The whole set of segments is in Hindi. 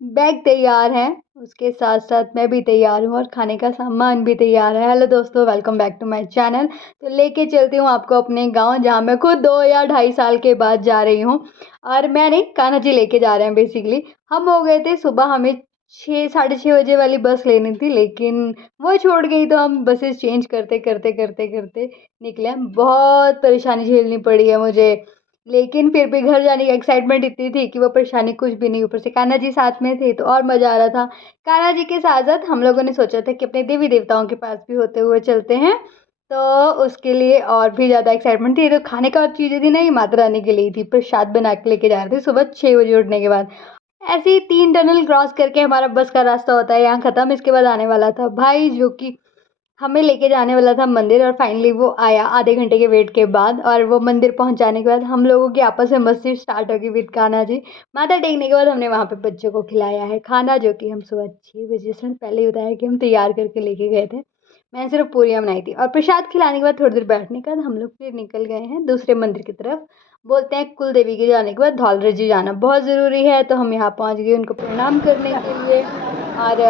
बैग तैयार है, उसके साथ-साथ मैं भी तैयार हूँ और खाने का सामान भी तैयार है। हेलो दोस्तों, welcome back to my channel. तो लेके चलती हूँ आपको अपने गाँव, जहाँ मैं खुद 2 या ढाई साल के बाद जा रही हूँ। और मैं नहीं, कान्हा जी लेके जा रहे हैं बेसिकली। हम हो गए थे सुबह, हमें 6 साढ़े 6 बजे वाली बस लेनी थी, लेकिन वो छूट गई तो हम बसेस चेंज करते निकले। बहुत परेशानी झेलनी पड़ी है मुझे। लेकिन फिर भी घर जाने की एक्साइटमेंट इतनी थी कि वो परेशानी कुछ भी नहीं, ऊपर से कान्हा जी साथ में थे तो और मज़ा आ रहा था। कान्हा जी के साथ-साथ हम लोगों ने सोचा था कि अपने देवी-देवताओं के पास भी होते हुए चलते हैं, तो उसके लिए और भी ज़्यादा एक्साइटमेंट थी। तो खाने का और चीज़ें थी नहीं, माता रानी के लिए थी, प्रसाद बना के लेके जा रहे थे सुबह 6 बजे उठने के बाद। ऐसे ही 3 टनल क्रॉस करके हमारा बस का रास्ता होता है यहाँ ख़त्म, इसके बाद आने वाला था भाई, जो कि हमें लेके जाने वाला था मंदिर। और फाइनली वो आया आधे घंटे के वेट के बाद, और वो मंदिर पहुंचाने के बाद हम लोगों की आपस में मस्ती स्टार्ट होगी विद कान्हा जी। माथा टेकने के बाद हमने वहाँ पे बच्चों को खिलाया है खाना, जो कि हम सुबह 6 बजे से पहले ही बताया कि हम तैयार करके लेके गए थे। मैंने सिर्फ पूरियाँ बनाई थी, और प्रसाद खिलाने के बाद थोड़ी देर बैठने के बाद हम लोग फिर निकल गए हैं दूसरे मंदिर की तरफ। बोलते हैं कुल देवी के जाने के बाद धौलरे जी जाना बहुत ज़रूरी है, तो हम यहाँ पहुँच गए उनको प्रणाम करने के लिए। और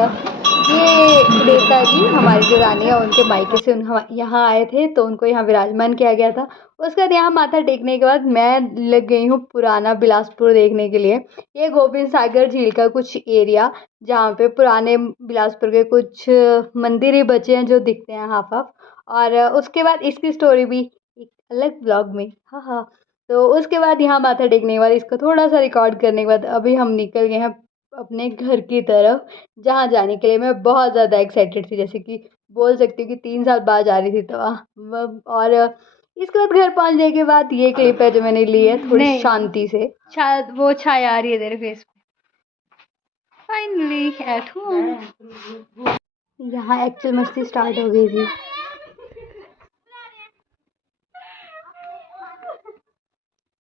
ये देवता जी हमारी जो रानी है उनके मायके से यहाँ आए थे, तो उनको यहाँ विराजमान किया गया था। उसके बाद यहाँ माथा टेकने के बाद मैं लग गई हूँ पुराना बिलासपुर देखने के लिए। ये गोविंद सागर झील का कुछ एरिया, जहाँ पे पुराने बिलासपुर के कुछ मंदिर ही बचे हैं जो दिखते हैं हाफ हाफ। और उसके बाद इसकी स्टोरी भी एक अलग ब्लॉग में, हाँ हाँ। तो उसके बाद यहाँ माथा टेकने के बाद इसको थोड़ा सा रिकॉर्ड करने के बाद अभी हम निकल गए हैं अपने घर की तरफ, जहाँ जाने के लिए मैं बहुत ज़्यादा एक्साइटेड थी, जैसे कि बोल सकती हूँ कि 3 साल बाद जा रही थी। तो और इसके बाद घर पहुँचने के बाद ये क्लिप है जो मैंने ली है थोड़ी शांति से। शायद वो छाया आ रही है तेरे फेस पे। Finally at home. यहाँ एक्चुअल मस्ती स्टार्ट हो गई थी।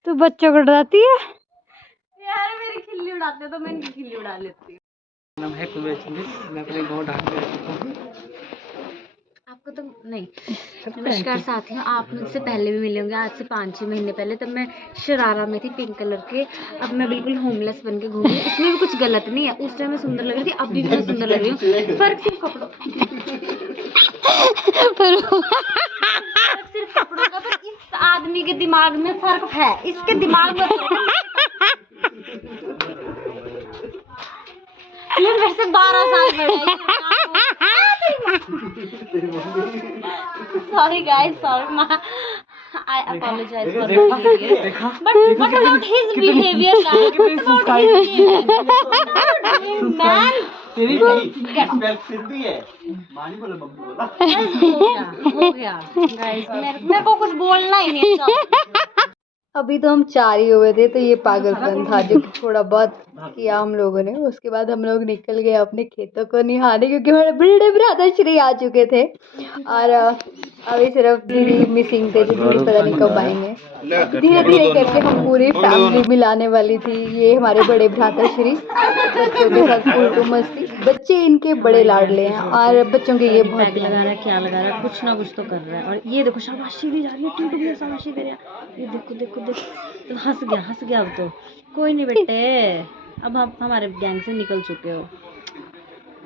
तो बच्चों को डराती है यार, मेरी खिल्ली उड़ाते हैं तो मैं इनकी खिल्ली उड़ा लेती हूँ। नाम है मैं अपने गाँव ढाका में रहता हूँ। आपको तो नहीं। नमस्कार साथियों, आप मुझसे पहले भी मिले होंगे, आज से 5-6 महीने पहले। तब मैं शरारा में थी, पिंक कलर के। अब मैं बिल्कुल होमलेस बन के घूम रही हूँ। इसमें भी कुछ गलत नहीं है, उस टाइम मैं सुंदर लग रही थी, अब भी मैं सुंदर लग रही हूँ। फर्क सिर्फ कपड़ों सिर्फ कपड़ों का, पर इस आदमी के दिमाग में फर्क है, इसके दिमाग में ये मेरे से 12 साल बड़ा Sorry guys, sorry ma. I apologize for his behavior. But what about his behavior, guys? What about his behavior? Man, तेरी बैक सिद्धि है मानी बोला मम्मी बोला हो गया guys, मेरे को कुछ बोलना ही नहीं। अभी तो हम 4 ही हुए थे, तो ये पागलपन था जो कि थोड़ा बहुत किया हम लोगों ने। उसके बाद हम लोग निकल गए अपने खेतों को निहारने, क्योंकि हमारे बड़े भ्राताश्री आ चुके थे। और अभी सिर्फ दीदी मिसिंग थे, जो दीदी पता नहीं कब आएंगे। धीरे धीरे करके हम पूरी फैमिली मिलाने वाली थी। ये हमारे बड़े भ्राताश्री, बच्चों के साथ उल्टू मस्ती। बच्चे इनके बड़े लाडले हैं, और बच्चों के ये बहुत पैक लगा रहा है, क्या लगा रहा है, कुछ ना कुछ तो कर रहा है। और ये देखो शाबाशी दी जा रही है, टिंटू भैया शाबाशी दे रहा है। ये देखो देखो देखो, तो हंस गया। अब तो कोई नहीं बेटे, अब आप हमारे गैंग से निकल चुके हो।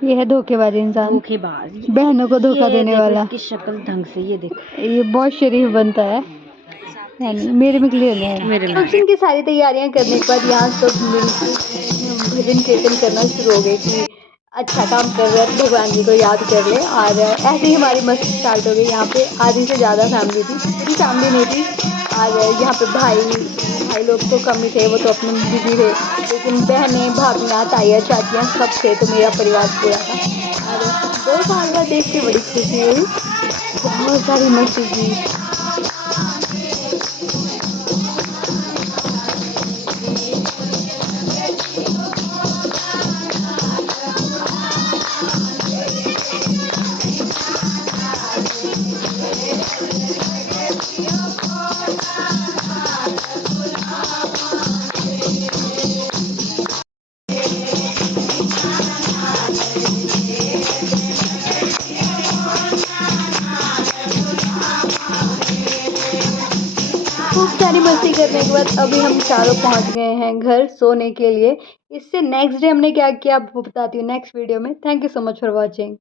ये है धोखेबाज इंसान, धोखेबाज, बहनों को धोखा देने वाला। इसकी शक्ल ढंग से ये देखो, ये बहुत शरीफ बनता है। मेरे में क्लियर है। फंक्शन की सारी तैयारियां करने के बाद यहाँ सब मिलकर भजन कीर्तन करना शुरू हो गए कि अच्छा काम कर रहा है, भगवान जी को याद कर ले। और ऐसे ही हमारी मस्ती स्टार्ट हो गई। यहाँ पे आधी से ज़्यादा फैमिली थी, पूरी फैमिली नहीं थी। और यहाँ पे भाई लोग तो कम ही थे, वो तो अपने बिजी थे। लेकिन बहनें, भाभियाँ, ताइयाँ, चाचियाँ सब थे, तो मेरा परिवार पूरा था। और 2 साल बाद देख के बड़ी खुशी हुई, बहुत सारी मस्ती की। खूब सारी मस्ती करने के बाद अभी हम चारों पहुंच गए हैं घर सोने के लिए। इससे नेक्स्ट डे हमने क्या किया आपको बताती हूँ नेक्स्ट वीडियो में। Thank you so much for watching.